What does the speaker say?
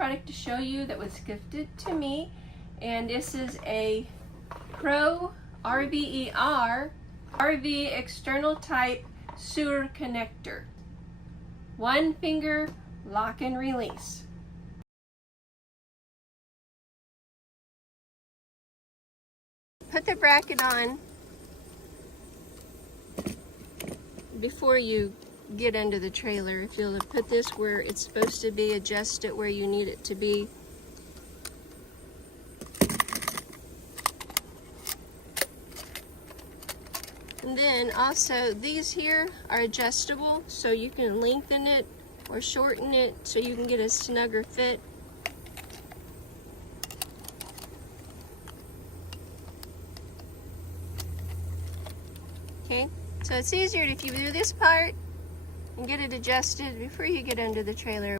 product to show you that was gifted to me, and this is a PRO-RVER RV external type sewer connector. One finger lock and release. Put the bracket on before you get under the trailer. If you'll put this where it's supposed to be, adjust it where you need it to be. And then also these here are adjustable, so you can lengthen it or shorten it so you can get a snugger fit. Okay, so it's easier if you do this part and get it adjusted before you get under the trailer.